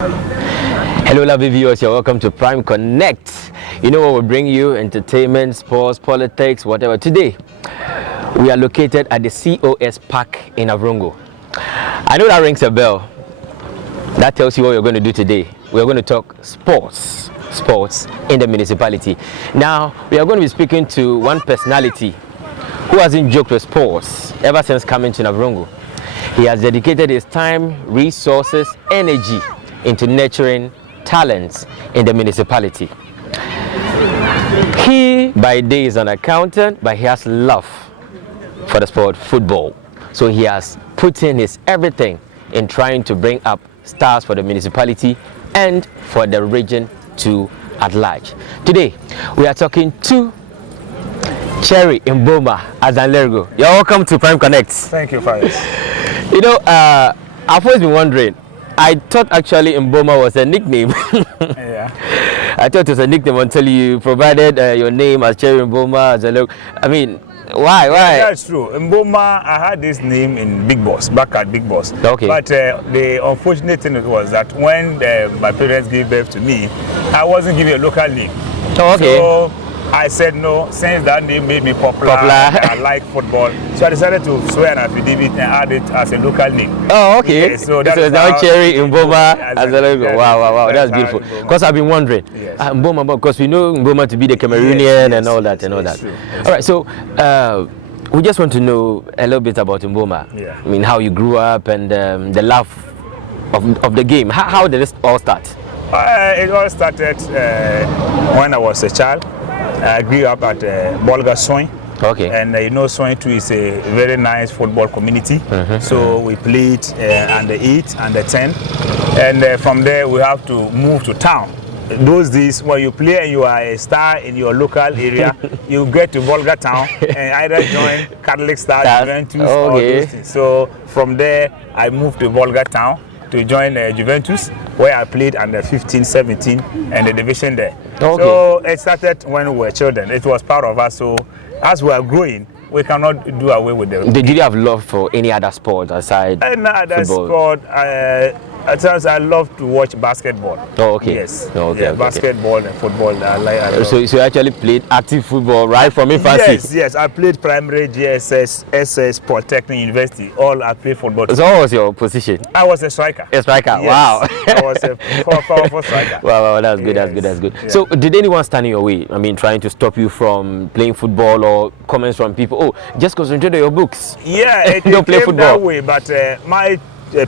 Hello, lovely viewers. You're welcome to Prime Connect. You know what we bring you: entertainment, sports, politics, whatever. Today, we are located at the COS Park in Navrongo. I know that rings a bell. That tells you what we're going to do today. We're going to talk sports in the municipality. Now, we are going to be speaking to one personality who hasn't joked with sports ever since coming to Navrongo. He has dedicated his time, resources, energy into nurturing talents in the municipality. He by day is an accountant, but he has love for the sport football. So he has put in his everything in trying to bring up stars for the municipality and for the region too at large. Today we are talking to Cherry Mboma Azanlergo. You're welcome to Prime Connect. Thank you, Fires. You know, I've always been wondering. I thought actually Mboma was a nickname. Yeah. I thought it was a nickname until you provided your name as Cherry Mboma Azanlergo. I mean, why? Yeah, that's true. Mboma, I had this name in Big Boss, back at Big Boss. Okay. But the unfortunate thing was that when my parents gave birth to me, I wasn't given a local name. Oh, okay. So I said no, since that name made me popular. I like football. So I decided to swear an affidavit and add it as a local name. Oh, okay. Yeah, so it's now Cherry Mboma Azanlergo. Wow. That's beautiful. Because I've been wondering, yes. Mboma, because we know Mboma to be the Cameroonian Yes, and all that true. All right, so we just want to know a little bit about Mboma. Yeah. I mean, how you grew up and the love of the game. How did this all start? It all started when I was a child. I grew up at Bolga Coach. Okay. And you know, Soin too is a very nice football community. So we played under 8, under 10. And from there, we have to move to town. Those days, when you play and you are a star in your local area, you get to Bolga town and either join Catholic Star, Juventus, or those things. So from there, I moved to Bolga town to join Juventus, where I played under 15, 17, and the division there. Okay. So it started when we were children. It was part of us. So as we are growing, we cannot do away with them. Did you have love for any other sport aside football? At times I love to watch basketball. Oh, okay. Yes. Oh, okay, basketball and football. I love. So you actually played active football right from infancy? Yes. I played primary, GSS, SS, Polytechnic, University. All I played football. So what was your position? I was a striker. A striker. Yes. Wow. I was a powerful striker. Wow. That's good. That's good. Yeah. So did anyone stand in your way? I mean, trying to stop you from playing football, or comments from people? Oh, just concentrate on your books. Yeah, it don't play came football that way. But my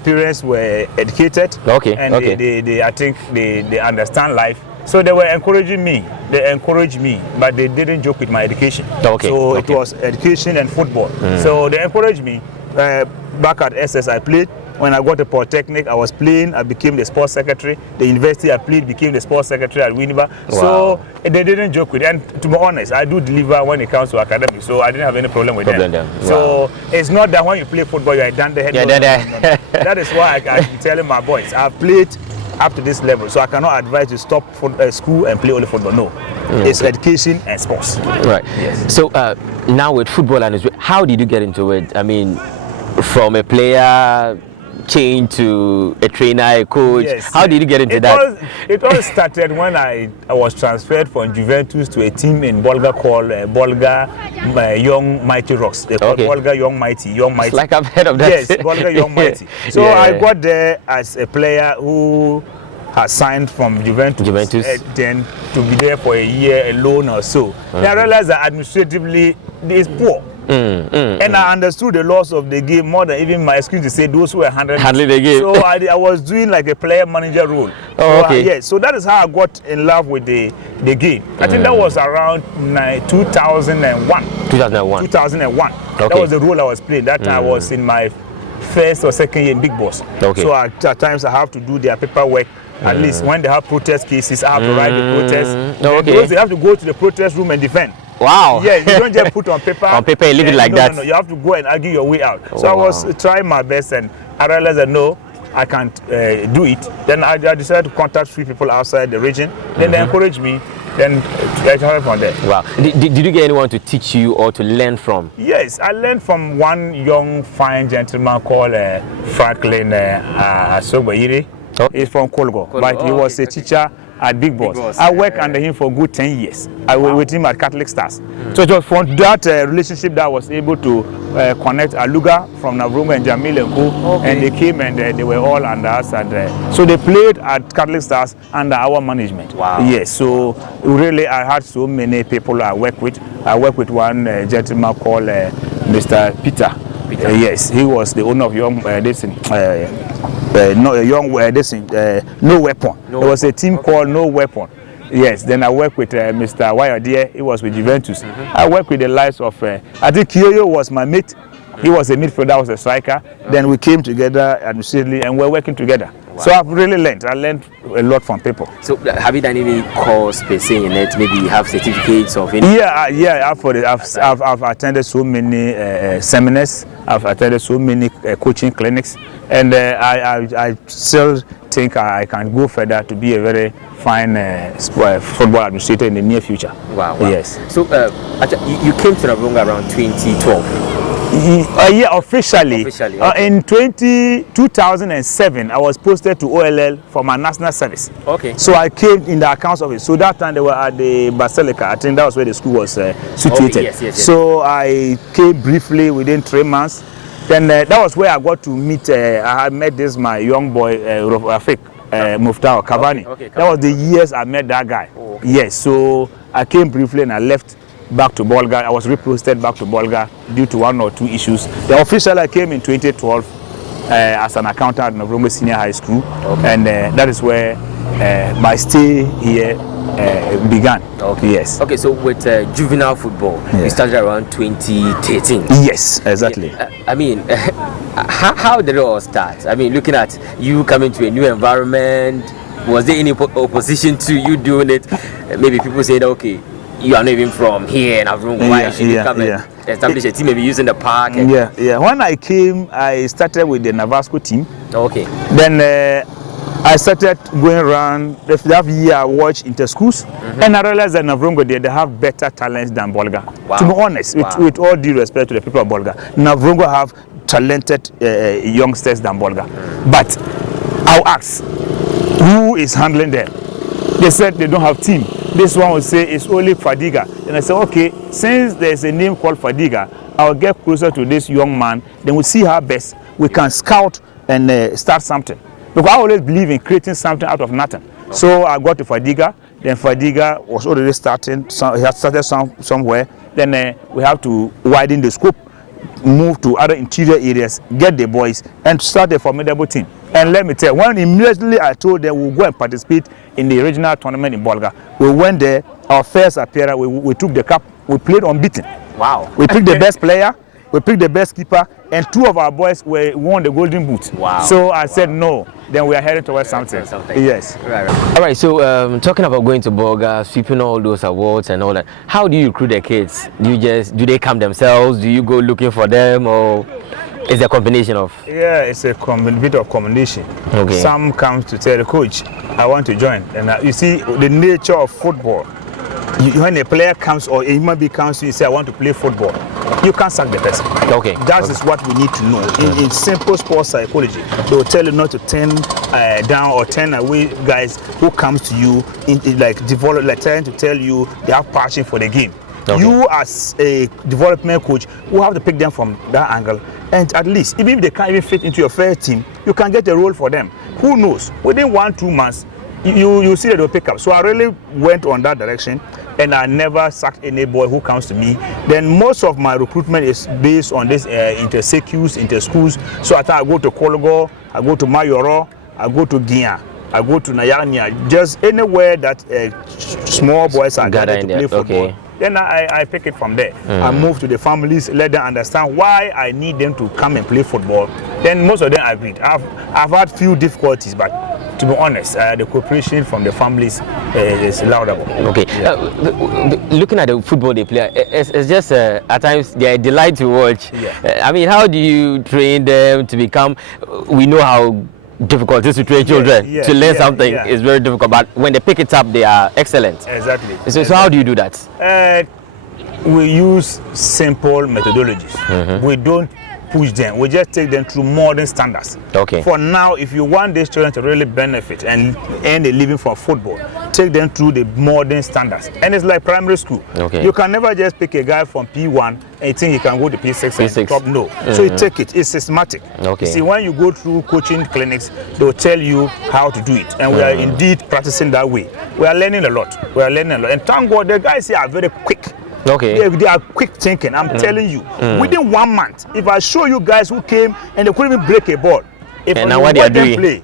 parents were educated. Okay. And they I think they understand life. So they were encouraging me. They encouraged me, but they didn't joke with my education. Okay. So it was education and football. So they encouraged me. Back at SS, I played. When I got to Polytechnic, I was playing. I became the sports secretary. The university I played became the sports secretary at Winneba. Wow. So they didn't joke with it. And to be honest, I do deliver when it comes to academics. So I didn't have any problem with them. Wow. So it's not that when you play football, you're done the head. Yeah, no. That is why I'm telling my boys, I've played up to this level. So I cannot advise you to stop school and play only football. No. It's education and sports. Right. Yes. So now with football and how did you get into it? I mean, from a player change to a trainer, a coach. Yes. How did you get into that? It all started when I was transferred from Juventus to a team in Bolga called Bolga Young Mighty Rocks. They call Bolga Young Mighty. It's like I've heard of that. Yes, Bolga Young Mighty. So I got there as a player who has signed from Juventus. Then to be there for a year alone or so. Then I realized that administratively it's poor. And I understood the laws of the game more than even my excuse to say those who were handling the game. So I was doing like a player manager role. Oh, okay. So that is how I got in love with the game. I think that was around 2001. 2001. Okay. That was the role I was playing. That time I was in my first or second year in Big Boss. Okay. So at times I have to do their paperwork. At least when they have protest cases, I have to write the protest. Because they have to go to the protest room and defend. Wow. Yeah, you don't just put on paper. On paper, you leave it like that. No, you have to go and argue your way out. So I was trying my best, and I realized that no, I can't do it. Then I decided to contact 3 people outside the region. Then they encouraged me. Then I started from there. Wow. Did you get anyone to teach you or to learn from? Yes, I learned from one young, fine gentleman called Franklin Asobayiri. He's from Kolgo, but he was a teacher at Big Boss. I worked under him for a good 10 years. I was with him at Catholic Stars. So it was from that relationship that I was able to connect Aluga from Navrongo and Jamil and Co. And they came and they were all under us. And so they played at Catholic Stars under our management. Wow. Yes, so really I had so many people I work with. I work with one gentleman called Mr. Peter. Yes, he was the owner of Young No Weapon. There was a team called No Weapon. Yes, then I worked with Mr. Wayodie. He was with Juventus. I worked with the likes of, I think Kiyoyo was my mate. He was a midfielder, I was a striker. Then we came together administratively and we're working together. Wow. So I've really learned. I learned a lot from people. So have you done any course per se in it? Maybe you have certificates of any? Yeah. I've attended so many seminars. I've attended so many coaching clinics, and I still think I can go further to be a very fine football administrator in the near future. Wow. Yes. So you came to Navrongo around 2012. Yeah, officially. Okay. In 2007, I was posted to OLL for my national service. Okay. So I came in the accounts office. So that time they were at the Basilica. I think that was where the school was situated. Okay, yes. So I came briefly within 3 months. Then that was where I got to meet. I had met my young boy, Rafik Muftao Cavani. Okay, that was the years I met that guy. Oh, okay. Yes. So I came briefly and I left back to Bolga. I was reposted back to Bolga due to 1 or 2 issues. The official I came in 2012 as an accountant at Navrongo Senior High School, and that is where my stay here began. Okay. Yes. Okay, so with juvenile football, you started around 2013. Yes, exactly. I mean, how did it all start? I mean, looking at you coming to a new environment, was there any opposition to you doing it? Maybe people saying, okay, you are not even from here in Navrongo. Why should you come and establish a team, maybe using the park? Yeah. When I came, I started with the Navasco team. Okay. Then I started going around. That year I watched inter-schools, and I realized that Navrongo they have better talents than Bolga. Wow. To be honest, with all due respect to the people of Bolga, Navrongo have talented youngsters than Bolga. But I'll ask, who is handling them? They said they don't have team. This one will say it's only Fadiga. And I said, okay, since there's a name called Fadiga, I'll get closer to this young man. Then we'll see how best we can scout and start something. Because I always believe in creating something out of nothing. Okay. So I got to Fadiga. Then Fadiga was already starting. So he had started somewhere. Then we have to widen the scope, move to other interior areas, get the boys, and start a formidable team. And let me tell you, when immediately I told them we'll go and participate in the regional tournament in Bolga, we went there, our first appearance, we took the cup, we played unbeaten. Wow. We picked the best player, we picked the best keeper, and 2 of our boys won the golden boot. Wow. So I said no, then we are headed towards something. Yes. Right. All right, so talking about going to Bolga, sweeping all those awards and all that, how do you recruit the kids? Do they come themselves? Do you go looking for them, or is it a combination of? Yeah, it's a bit of combination. Okay. Some comes to tell the coach, I want to join. And you see, the nature of football, when a player comes or a human being comes to you and say, I want to play football, you can't sack the person. Okay. That is what we need to know. In simple sports psychology, they will tell you not to turn down or turn away guys who comes to you, trying to tell you they have passion for the game. Okay. You as a development coach will have to pick them from that angle, and at least even if they can't even fit into your first team, you can get a role for them. Who knows, within 1-2 months you see that they'll pick up. So I really went on that direction, and I never sacked any boy who comes to me. Then most of my recruitment is based on this inter-secues, inter-schools. So I go to Kolgo, I go to Mayoro, I go to Gia, I go to Nayania, just anywhere that small boys are gathered to play football. Okay. Then I pick it from there. I move to the families, let them understand why I need them to come and play football. Then most of them agreed. I've had few difficulties, but to be honest, the cooperation from the families is laudable. Okay. Yeah. Looking at the football they play, it's just at times they're a delight to watch. Yeah. I mean, how do you train them to become? We know how difficult it is to train children. To learn something is very difficult, but when they pick it up, they are excellent. Exactly. So how do you do that? We use simple methodologies. We don't push them. We just take them through modern standards. Okay. For now, if you want these children to really benefit and earn a living from football, take them through the modern standards. And it's like primary school. Okay. You can never just pick a guy from P1 and you think he can go to P6 and top. No. So you take it. It's systematic. Okay. You see, when you go through coaching clinics, they'll tell you how to do it. And we are indeed practicing that way. We are learning a lot. And thank God, the guys here are very quick. Okay. They are quick thinking. I'm telling you. Within 1 month, if I show you guys who came and they couldn't even break a ball, if and you now what they are doing, play,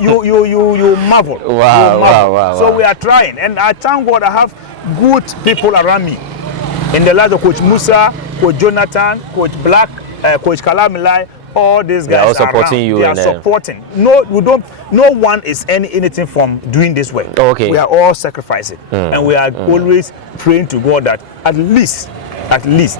you marvel. Wow. So we are trying, and I thank God I have good people around me. In the likes of Coach Musa, Coach Jonathan, Coach Black, Coach Kalamilai, all these guys are all supporting you. They are supporting. No, we don't. No one is anything from doing this way. Okay. We are all sacrificing, and we are always praying to God that at least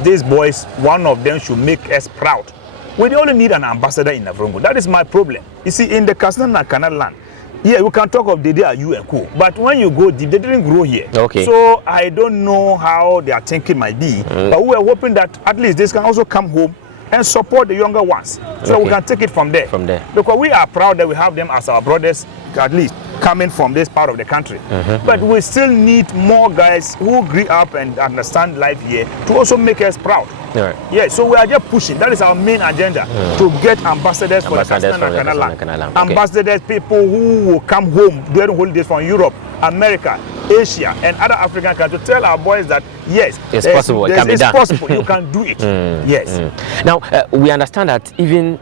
these boys, one of them should make us proud. We only need an ambassador in Navrongo. That is my problem. You see, in the Kasana and Canal land, yeah, we can talk of Dede Ayu and Co. But when you go deep, they didn't grow here. Okay. So I don't know how their thinking might be. But we are hoping that at least this can also come home and support the younger ones. So we can take it from there. Because we are proud that we have them as our brothers, at least coming from this part of the country. But we still need more guys who grew up and understand life here to also make us proud. Right. Yeah, so we are just pushing. That is our main agenda, to get ambassadors for the Kasana. Ambassadors, people who will come home during holidays from Europe, America, Asia, and other African countries to tell our boys that yes, it's possible. It can be done. It's possible. You can do it. Yes. Now we understand that even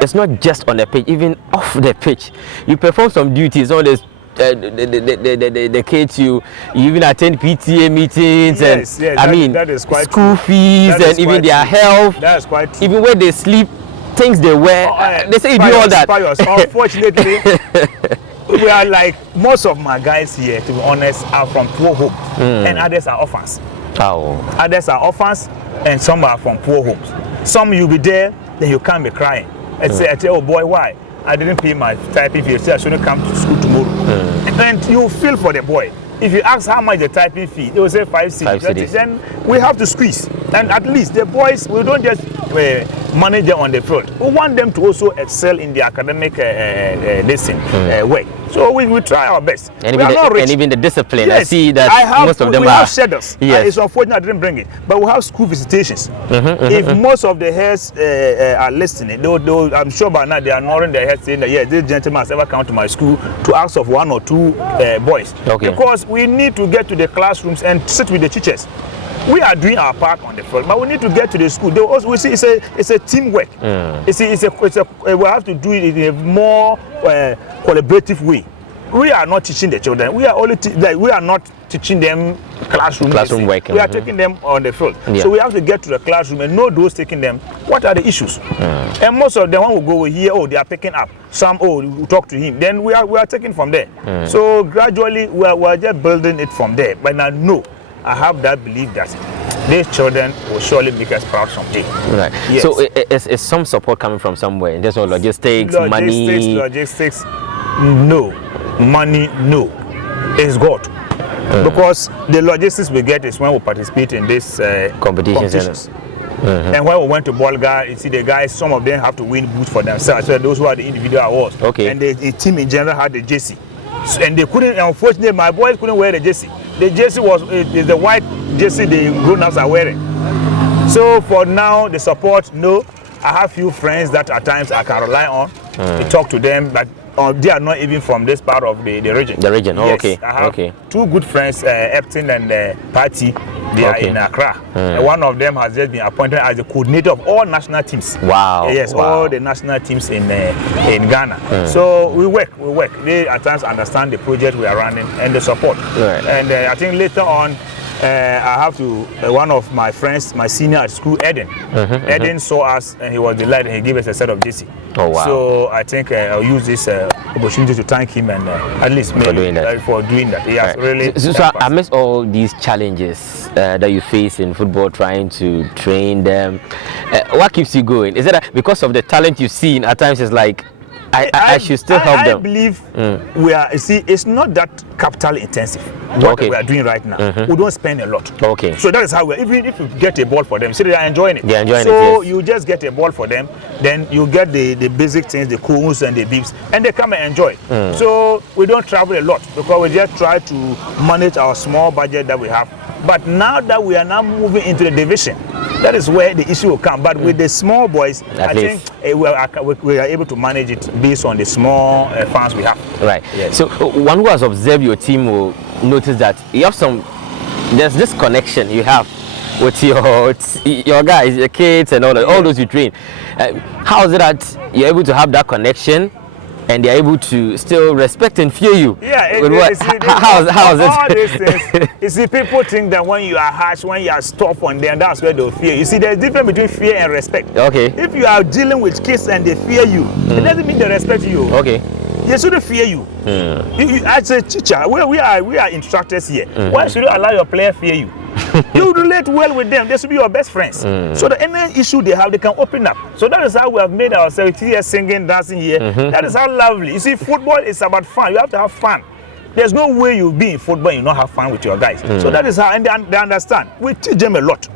it's not just on the pitch, even off the pitch, you perform some duties on this. The kids, you even attend PTA meetings, that is quite school fees and even their health. That is quite true. Even when they sleep, things they wear. They say you do all that. Unfortunately, we are like most of my guys here, to be honest, are from poor homes, and others are orphans. Others are orphans, and some are from poor homes. Some you'll be there, then you can't be crying and say, "Oh boy, why? I didn't pay my typing fee, so I shouldn't come to school tomorrow." And you feel for the boy. If you ask how much the typing fee, they will say 5 cedis. Then we have to squeeze. And at least the boys, we don't just manage them on the field. We want them to also excel in the academic way. So we try our best. And even the discipline, yes, I see that most of them we have shadows. Yes. It's unfortunate I didn't bring it. But we have school visitations. If most of the heads are listening, I'm sure by now they are nodding their heads saying that, yes, this gentleman has ever come to my school to ask of 1 or 2 boys. Because we need to get to the classrooms and sit with the teachers. We are doing our part on the field, but we need to get to the school. We see it's a teamwork. You see, we have to do it in a more collaborative way. We are not teaching the children. We are only we are not teaching them classroom work. We are taking them on the field. So we have to get to the classroom and know those taking them. What are the issues? And most of them, when we go, we hear, they are picking up. Some, we talk to him. Then we are taking from there. So gradually, we are just building it from there. But now, no, I have that belief that these children will surely make us proud someday. Right. Yes. So is some support coming from somewhere? There's no logistics, money? Logistics, no. Money, no. It's God. Because the logistics we get is when we participate in this competitions. And when we went to Bolga, you see the guys, some of them have to win boots for themselves. So those who are the individual awards. And the team in general had the jersey. And they couldn't, unfortunately, my boys couldn't wear the jersey. The jersey is the white jersey the grown-ups are wearing. So for now, the support, no. I have few friends that at times I can rely on to talk to them, but they are not even from this part of the region. The region, yes, I have 2 good friends, Epton and Patty. They are in Accra. And one of them has just been appointed as the coordinator of all national teams. Wow. Yes, all the national teams in Ghana. So we work. They at times understand the project we are running and the support. And I think later on, I have to, one of my friends, my senior at school, Eden. Eden saw us and he was delighted. He gave us a set of JC. Oh, wow. So I think I'll use this opportunity to thank him and at least for doing that. He has really. So amidst all these challenges that you face in football, trying to train them, what keeps you going? Is it because of the talent you've seen? At times it's like, I should still help them. I believe we are, you see, it's not that capital intensive. What we are doing right now, we don't spend a lot. Okay. So that is how we are. Even if you get a ball for them, see, they are enjoying it. They are enjoying it. So yes. you just get a ball for them, then you get the basic things, the cones and the beeps, and they come and enjoy. So we don't travel a lot because we just try to manage our small budget that we have. But now that we are now moving into the division, that is where the issue will come. But with the small boys, I think we are able to manage it based on the small funds we have. Right. Yes. So one who has observed your team will notice that you have there's this connection you have with your guys, your kids, and all those you train. How is it that you're able to have that connection? And they're able to still respect and fear you. Yeah, how is it? All these things. You see, people think that when you are harsh, when you are tough on them, that's where they'll fear. You see, there's a difference between fear and respect. Okay. If you are dealing with kids and they fear you, it doesn't mean they respect you. Okay. They shouldn't fear you. You as a teacher, we are instructors here. Why should you allow your player fear you? You relate well with them. They should be your best friends. So that any issue they have, they can open up. So that is how we have made ourselves here, singing, dancing here. That is how lovely. You see, football is about fun. You have to have fun. There's no way you be in football and you not have fun with your guys. So that is how, and they understand. We teach them a lot.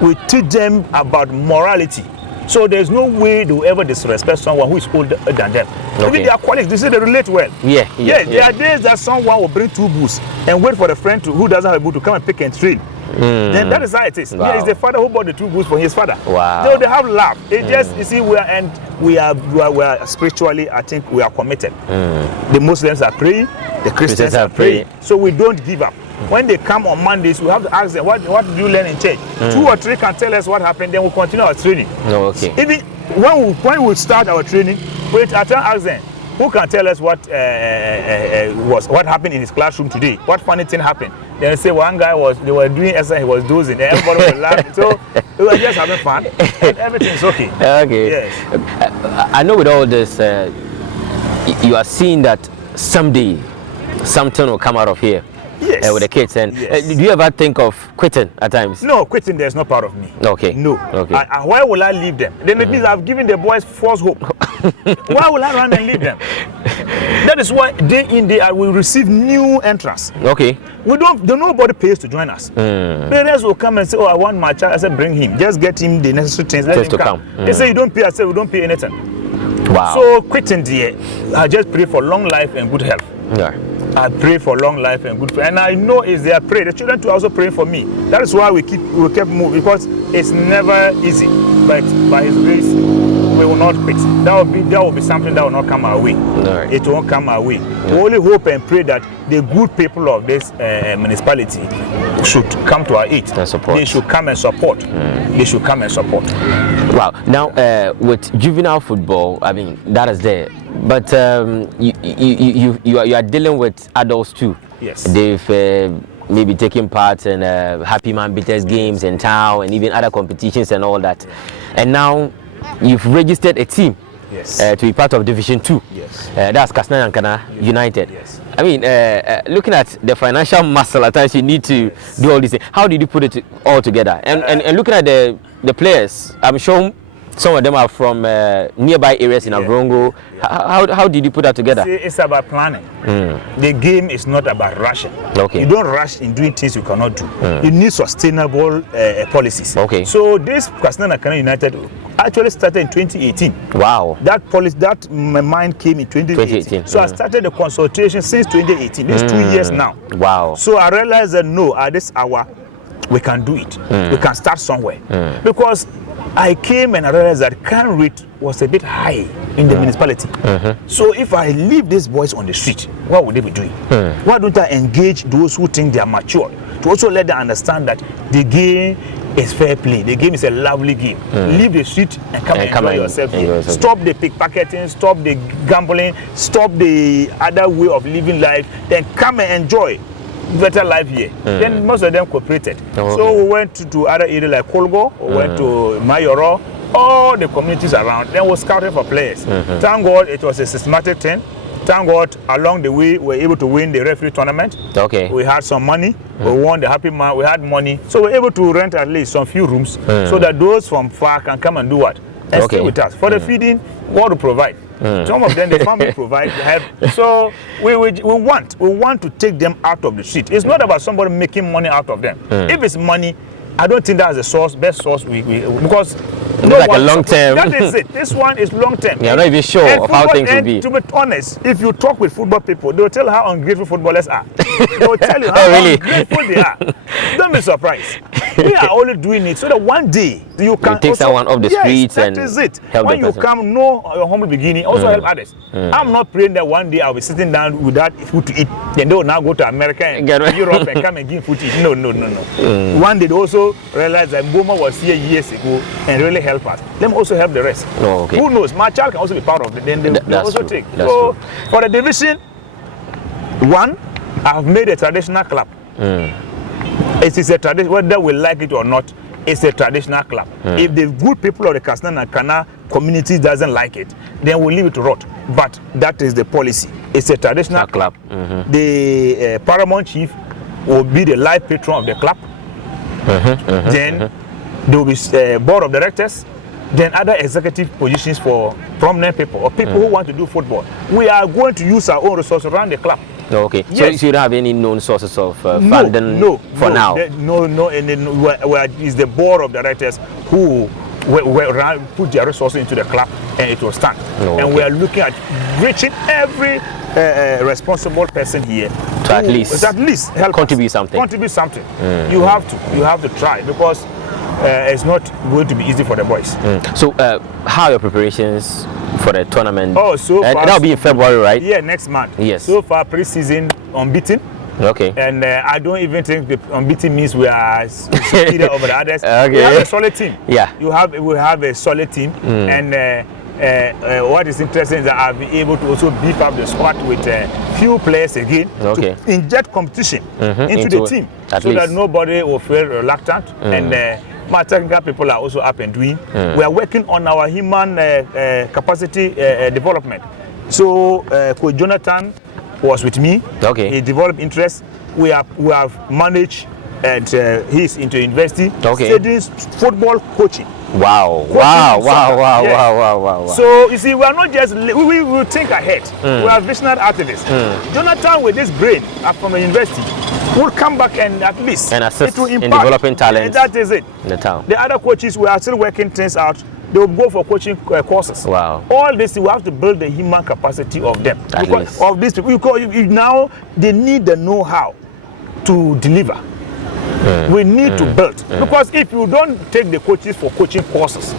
We teach them about morality. So there's no way they will ever disrespect someone who is older than them. Okay. Even their colleagues, they say they relate well. Yeah. There are days that someone will bring 2 bulls and wait for the friend who doesn't have a bull to come and pick and train. Then that is how it is. Wow. Yeah, it's the father who bought the 2 bulls for his father. Wow. They have love. It just, you see, we are spiritually, I think we are committed. The Muslims are praying, the Christians are praying. So we don't give up. When they come on Mondays, we have to ask them, what did you learn in church? 2 or 3 can tell us what happened, then we'll continue our training. No, okay. Even when we start our training, we ask them, who can tell us what happened in his classroom today? What funny thing happened? Then they say one guy they were doing exercise, he was dozing, and everybody was laughing. So we were just having fun, and everything's okay. Okay. Yes. I know with all this, you are seeing that someday something will come out of here. Yes. With the kids, and Yes. do you ever think of quitting at times? No, quitting there's no part of me. Okay. No. Okay. Why will I leave them? Then it means I've given the boys false hope. Why will I run and leave them? That is why day in day out we receive new entrants. Okay. Nobody pays to join us. Parents will come and say, "Oh, I want my child." I said, "Bring him. Just get him the necessary things. Let him come." They say, "You don't pay." I said, "We don't pay anything." Wow. So quitting there, I just pray for long life and good health. Yeah. I pray for long life and good health. And I know it's their prayer. The children too are also praying for me. That is why we kept moving, because it's never easy. But by His grace, we will not quit. That will be something that will not come our way. Right. It won't come our way. We only hope and pray that the good people of this municipality should come to our aid. Support. They should come and support. They should come and support. Wow. Now, with juvenile football, I mean, that is there. But you are dealing with adults too. Yes. They've maybe taken part in Happy Man Beaters games in town and even other competitions and all that. And now you've registered a team. Yes. To be part of Division 2. Yes. That's Kasna Nankana United. Yes. I mean, looking at the financial muscle, at times you need to do all these things. How did you put it all together? And looking at the players, I'm sure some of them are from nearby areas in Navrongo. How did you put that together? See, it's about planning. The game is not about rushing. Okay. You don't rush in doing things you cannot do. You need sustainable policies. Okay. So this Kasna Nankana United actually started in 2018. Wow. That policy, that mind came in 2018. So I started the consultation since 2018. This 2 years now. Wow. So I realized that no, at this hour, we can do it. We can start somewhere. Because I came and I realized that crime rate was a bit high in the municipality. So if I leave these boys on the street, what would they be doing? Why don't I engage those who think they are mature to also let them understand that the game is fair play. The game is a lovely game. Leave the street and come and enjoy yourself here. Stop the pickpocketing, stop the gambling, stop the other way of living life, then come and enjoy better life here. Then most of them cooperated. So we went to other areas like Kolgo, we went to Mayoro, all the communities around. Then we scouted for players. Thank God it was a systematic thing. Thank God along the way we were able to win the referee tournament. Okay. We had some money. We won the Happy Man. We had money. So we were able to rent at least some few rooms so that those from far can come and do what? And stay with us. For the feeding, what to provide. Some of them, the family provide help. So we want to take them out of the street. It's not about somebody making money out of them. If it's money, I don't think that's the best source because like a long term. That is it. This one is long term. Yeah, I'm not even sure of how things will be. To be honest, if you talk with football people, they'll tell you how ungrateful footballers are. They'll tell you how ungrateful they are. Don't be surprised. We are only doing it so that one day you can take someone off the streets and that is it. help when the person. You come, know your humble beginning, also help others. I'm not praying that one day I'll be sitting down without food to eat, then they will now go to America and Europe and come and give food to eat. No. One day they also realize that Boma was here years ago and really help us. Let me also help the rest. Oh, okay. Who knows? My child can also be part of it. Then they also true. take. That's so true. for the division one, I've made a traditional club. It is a tradition, whether we like it or not. It's a traditional club. If the good people of the Katsina and Kana community doesn't like it, then we'll leave it to rot. But that is the policy. It's a traditional club. The paramount chief will be the life patron of the club. Then there will be board of directors. Then other executive positions for prominent people or people who want to do football. We are going to use our own resources around the club. Okay. Yes. So you don't have any known sources of funding for now? No. And then where is the board of directors who put their resources into the club and it will stand. And we are looking at reaching every responsible person here to at least help contribute something. You have to try because it's not going to be easy for the boys. So how are your preparations for the tournament? Oh, so far that'll be in February, right? Yeah, next month. Yes. So far pre-season unbeaten. Okay. And I don't even think the unbeaten means we are superior over the others. Okay. We have a solid team. Yeah. We have a solid team. And what is interesting is that I've been able to also beef up the squad with few players again to inject competition into the team so that nobody will feel reluctant. And my technical people are also up and doing. We are working on our human capacity development. So Coach Jonathan was with me. Okay. He developed interest. We have managed, and he's into university studying football coaching. Wow. So you see, we are not just we will think ahead. We are visionary activists. Jonathan, with this brain from the university, will come back and at least assist in developing talent. That is it. In the town. The other coaches, we are still working things out. They will go for coaching courses. Wow. All this, we have to build the human capacity of them. Because of these people, now they need the know-how to deliver. We need to build. Because if you don't take the coaches for coaching courses,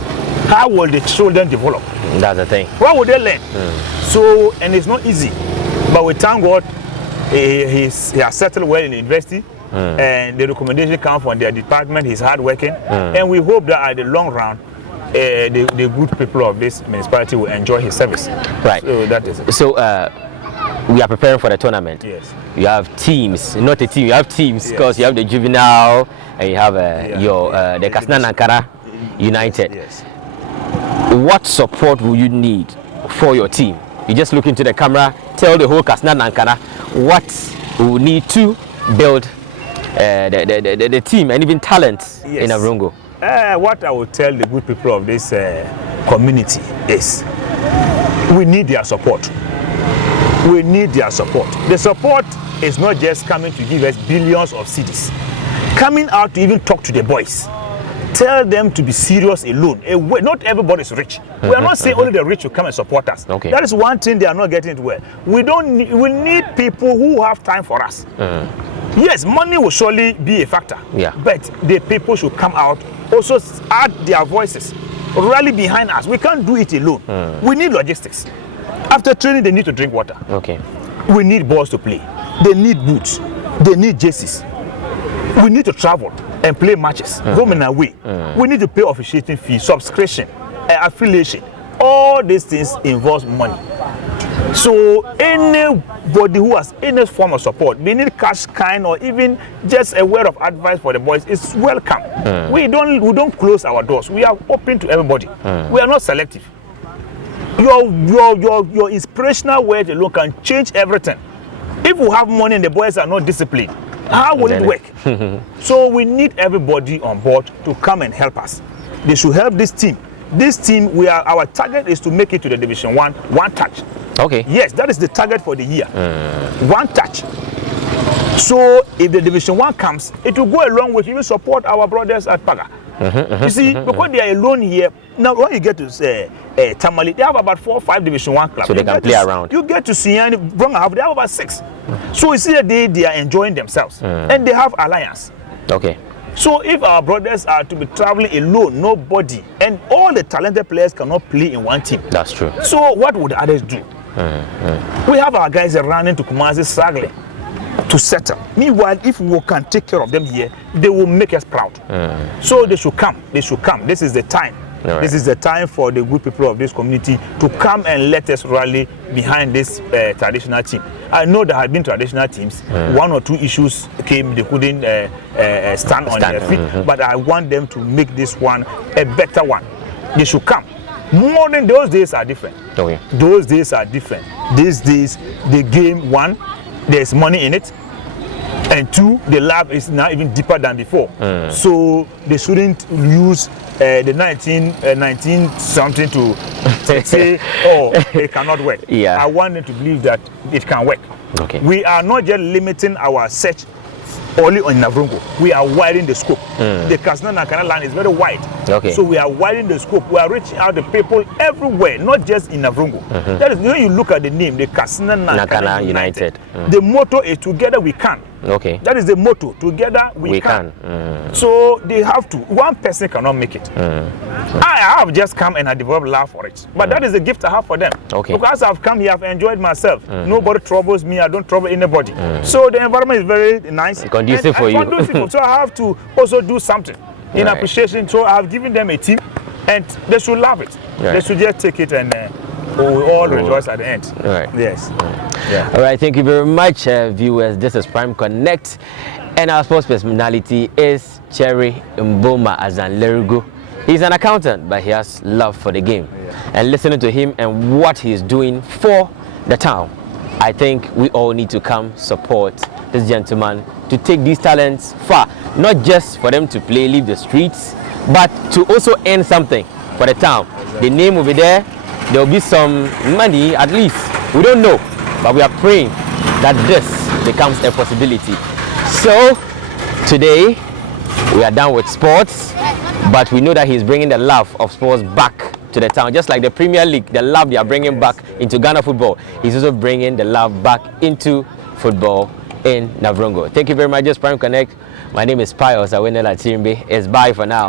how will the children develop? That's the thing. What would they learn? So, and it's not easy. But we thank God he has settled well in the university. And the recommendation comes from their department. He's hardworking. And we hope that at the long run, the good people of this municipality will enjoy his service. Right. So that is it. So we are preparing for the tournament. Yes. You have teams, not a team. You have teams because you have the juvenile and you have the Katsina Nankara United. Yes. What support will you need for your team? You just look into the camera, tell the whole Katsina Nankara what we will need to build the team and even talent in Navrongo. What I will tell the good people of this community is we need their support. We need their support. The support is not just coming to give us billions of cedis. Coming out to even talk to the boys. Tell them to be serious alone. Not everybody is rich. We are not saying only the rich will come and support us. Okay. That is one thing they are not getting it well. We need people who have time for us. Yes, money will surely be a factor. But the people should come out, also add their voices, rally behind us. We can't do it alone. We need logistics. After training, they need to drink water. Okay. We need balls to play. They need boots. They need jerseys. We need to travel and play matches, home and away. We need to pay officiating fees, subscription, affiliation. All these things involve money. So anybody who has any form of support, be it cash, kind, or even just a word of advice for the boys, is welcome. We don't close our doors. We are open to everybody. We are not selective. Your inspirational words alone can change everything. If we have money and the boys are not disciplined, how will it work? So we need everybody on board to come and help us. They should help this team this team, our target is to make it to the Division 1, one touch. Okay. Yes, that is the target for the year. One touch. So if the Division 1 comes, it will go along with even support our brothers at Paga. You see, because they are alone here, now when you get to Tamale, they have about 4 or 5 Division 1 clubs. So they can play around. You get to Siani, Bronga, they have about 6. So you see that they are enjoying themselves. And they have alliance. Okay. So if our brothers are to be traveling alone, nobody, and all the talented players cannot play in one team. That's true. So what would the others do? We have our guys running to Kumasi struggling to settle. Meanwhile, if we can take care of them here, they will make us proud. So they should come. They should come. This is the time. Right. This is the time for the good people of this community to come and let us rally behind this traditional team. I know there have been traditional teams. 1 or 2 issues came, they couldn't stand on their feet. But I want them to make this one a better one. They should come. More than those days are different. Okay. Those days are different. These days, the game, 1, there's money in it. And 2, the lab is now even deeper than before. So they shouldn't use the 19 something to say, oh, it cannot work. Yeah. I want them to believe that it can work. Okay. We are not just limiting our search only on Navrongo. We are widening the scope. The Kasna-Nakana land is very wide. Okay. So we are widening the scope. We are reaching out to people everywhere, not just in Navrongo. That is, when you look at the name, the Kasna-Nakana United. The motto is together we can. Okay. That is the motto. Together we can. So they have to. One person cannot make it. I have just come and I developed love for it. But that is the gift I have for them. Okay. Because I've come here, I've enjoyed myself. Nobody troubles me. I don't trouble anybody. So the environment is very nice. Conducive for you. Conducive. So I have to also do something in appreciation. So I have given them a team, and they should love it. They should just take it and we all rejoice at the end. Right. Yes. Yeah. All right, thank you very much, viewers. This is Prime Connect, and our sports personality is Cherry Mboma Azanlerigo. He's an accountant, but he has love for the game. And listening to him and what he's doing for the town, I think we all need to come support this gentleman to take these talents far. Not just for them to play, leave the streets, but to also earn something for the town. The name will be there. There will be some money, at least. We don't know, but we are praying that this becomes a possibility. So today we are done with sports, but we know that he's bringing the love of sports back to the town. Just like the Premier League, the love they are bringing back into Ghana football, he's also bringing the love back into football in Navrongo. Thank you very much. Just Prime Connect. My name is Pius Awenela Tirimbe. It's bye for now.